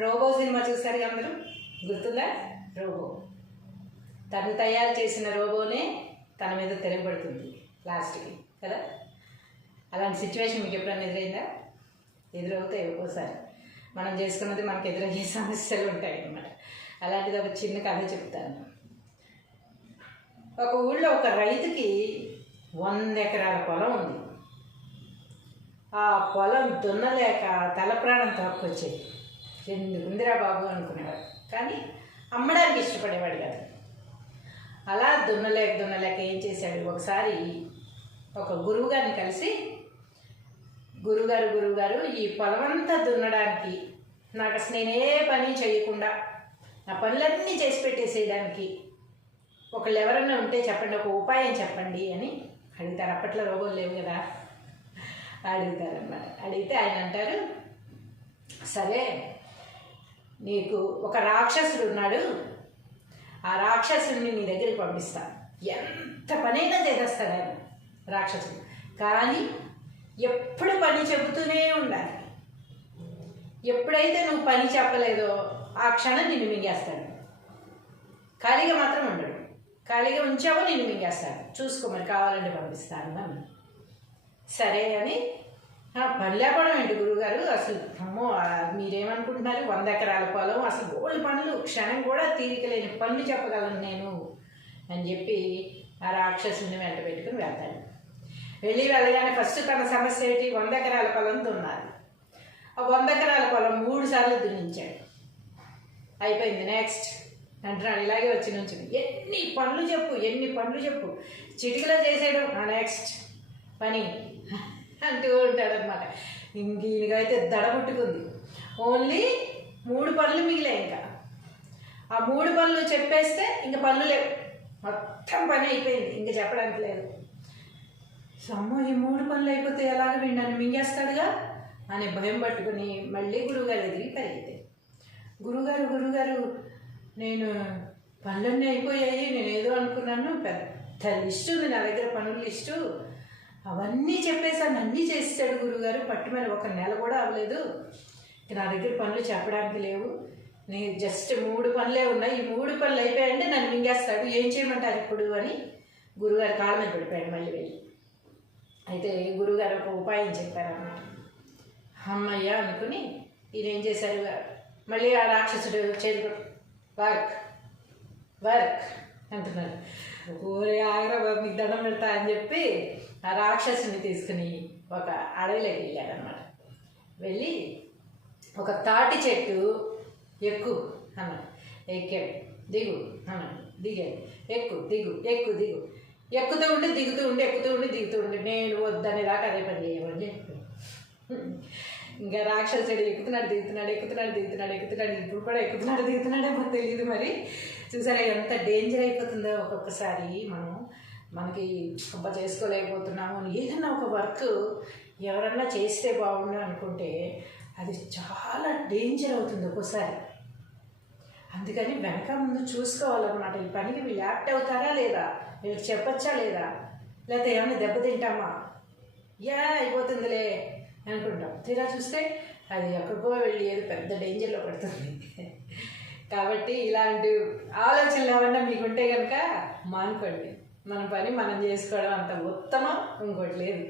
Robo cinema చూసారు అందరూ, గుర్తుందా? రోబో తను తయారు చేసిన రోబోనే తన మీద తిరగబడుతుంది లాస్ట్కి కదా. అలాంటి సిచ్యువేషన్ మీకు ఎప్పుడైనా ఎదురైందా? ఎదురవుతాయి ఒక్కోసారి. మనం చేసుకున్నది మనకు ఎదురయ్యే సమస్యలు ఉంటాయి అన్నమాట. అలాంటిది ఒక చిన్న కథ చెప్తాను. ఒక ఊళ్ళో ఒక రైతుకి 100 ఎకరాల పొలం ఉంది. ఆ పొలం దున్నలేక తల ప్రాణం తోక్కొచ్చేది. ఎందుకుందిరా బాబు అనుకునేవాడు, కానీ అమ్మడానికి ఇష్టపడేవాడు కాదు. అలా దున్నలేక ఏం చేశాడు, ఒకసారి ఒక గురువుగారిని కలిసి, గురువుగారు ఈ పొలమంతా దున్నడానికి నాకు అసలు నేనే పని చేయకుండా నా పనులన్నీ చేసి పెట్టేసేయడానికి ఒకళ్ళు ఎవరన్నా ఉంటే చెప్పండి, ఒక ఉపాయం చెప్పండి అని అడుగుతారు. అప్పట్లో రోబోలు లేవు కదా, అడుగుతారన్నమాట. అడిగితే ఆయన అంటారు, సరే నీకు ఒక రాక్షసుడు ఉన్నాడు, ఆ రాక్షసుడిని నీ దగ్గరికి పంపిస్తా. ఎంత పనైనా చేసేస్తాడు ఆయన రాక్షసుడు, కానీ ఎప్పుడు పని చెబుతూనే ఉండాలి. ఎప్పుడైతే నువ్వు పని చెప్పలేదో ఆ క్షణం నిన్ను మింగేస్తాడు. ఖాళీగా మాత్రం ఉండడు, ఖాళీగా ఉంచావో నిన్ను మింగేస్తాడు. చూసుకో, మరి కావాలంటే పంపిస్తాను అని. సరే అని, పని లేకపోవడం ఏంటి గురువుగారు, అసలు అమ్మో మీరేమనుకుంటున్నారు, 100 ఎకరాల పొలం, అసలు గోల్డ్ పనులు, క్షణం కూడా తీరిక లేని పనులు చెప్పగలను నేను అని చెప్పి ఆ రాక్షసుని వెంట పెట్టుకుని వెళ్తాడు. వెళ్ళగానే ఫస్ట్ తన సమస్య ఏంటి, 100 ఎకరాల పొలం దున్నారు. ఆ 100 ఎకరాల పొలం 3 సార్లు దున్నించాడు. అయిపోయింది, నెక్స్ట్ అంటున్నాడు. ఇలాగే వచ్చి నుంచి ఎన్ని పనులు చెప్పు, చిటికలో చేసేయడం, నెక్స్ట్ పని అంటూ ఉంటాడు అనమాట. ఈయనకైతే దడబుట్టుకుంది. ఓన్లీ 3 పనులు మిగిలే. ఇంకా ఆ 3 పనులు చెప్పేస్తే ఇంక పనులు లేవు, మొత్తం పని అయిపోయింది, ఇంక చెప్పడానికి లేదు. అమ్మో ఈ 3 పనులు అయిపోతే ఎలాగ నన్ను మింగేస్తాడుగా అని భయం పట్టుకుని మళ్ళీ గురువుగారి దగ్గరికి పరిగెత్తాడు. గురువుగారు నేను పనులన్నీ అయిపోయాయి, నేను ఏదో అనుకున్నాను, పెద్ద లిస్టు ఉంది నా దగ్గర, పనుల లిస్టు, అవన్నీ చెప్పేసాను, అన్నీ చేసాడు గురువుగారు. పట్టుమని 1 నెల కూడా అవ్వలేదు, నా దగ్గర పనులు చెప్పడానికి లేవు, నేను జస్ట్ 3 పనులే ఉన్నాయి, ఈ 3 పనులు అయిపోయాయంటే నన్ను మింగేస్తాడు, ఏం చేయమంటారు ఇప్పుడు అని గురువుగారు కాళ్ళ మీద పడిపోయాడు మళ్ళీ వెళ్ళి. అయితే గురువుగారు ఒక ఉపాయం చెప్పారన్నమాట. అమ్మయ్య అనుకుని ఈయన ఏం చేశారు, మళ్ళీ ఆ రాక్షసుడు చేతులు వర్క్ అంటున్నారు. ఊరే ఆగ్రా మీకు దండం పెడతా అని చెప్పి ఆ రాక్షసుని తీసుకుని ఒక అడవిలోకి వెళ్ళాడనమాట. వెళ్ళి ఒక తాటి చెట్టు ఎక్కు అన్నాడు. ఎక్కాడు. దిగు అన్నాడు. దిగాడు. ఎక్కు దిగు ఎక్కుతూ ఉండి దిగుతూ ఉండి నేను వద్దని దాకా అదే పని చేయమని చెప్పి ఇంకా రాక్షసుడు ఎక్కుతున్నాడు, ఇప్పుడు కూడా ఎక్కుతున్నాడు దిగుతున్నాడేమో తెలియదు. మరి చూసారా ఎంత డేంజర్ అయిపోతుందో ఒక్కొక్కసారి. మనకి చేసుకోలేకపోతున్నాము, ఏదన్నా ఒక వర్క్ ఎవరన్నా చేస్తే బాగుండు అనుకుంటే అది చాలా డేంజర్ అవుతుంది ఒక్కోసారి. అందుకని వెనక ముందు చూసుకోవాలన్నమాట. ఈ పనికి వీళ్ళు యాక్ట్ అవుతారా లేదా, వీళ్ళకి చెప్పచ్చా లేదా, లేకపోతే ఏమైనా దెబ్బతింటామా, అయిపోతుందిలే అనుకుంటాం. తీరా చూస్తే అది ఎక్కడికో వెళ్ళి ఏదో పెద్ద డేంజర్లో పడుతుంది. కాబట్టి ఇలాంటి ఆలోచనలు ఏమన్నా మీకుంటే కనుక మానుకోండి. మన పని మనం చేసుకోవడం అంత ఉత్తమం ఇంకోటి లేదు.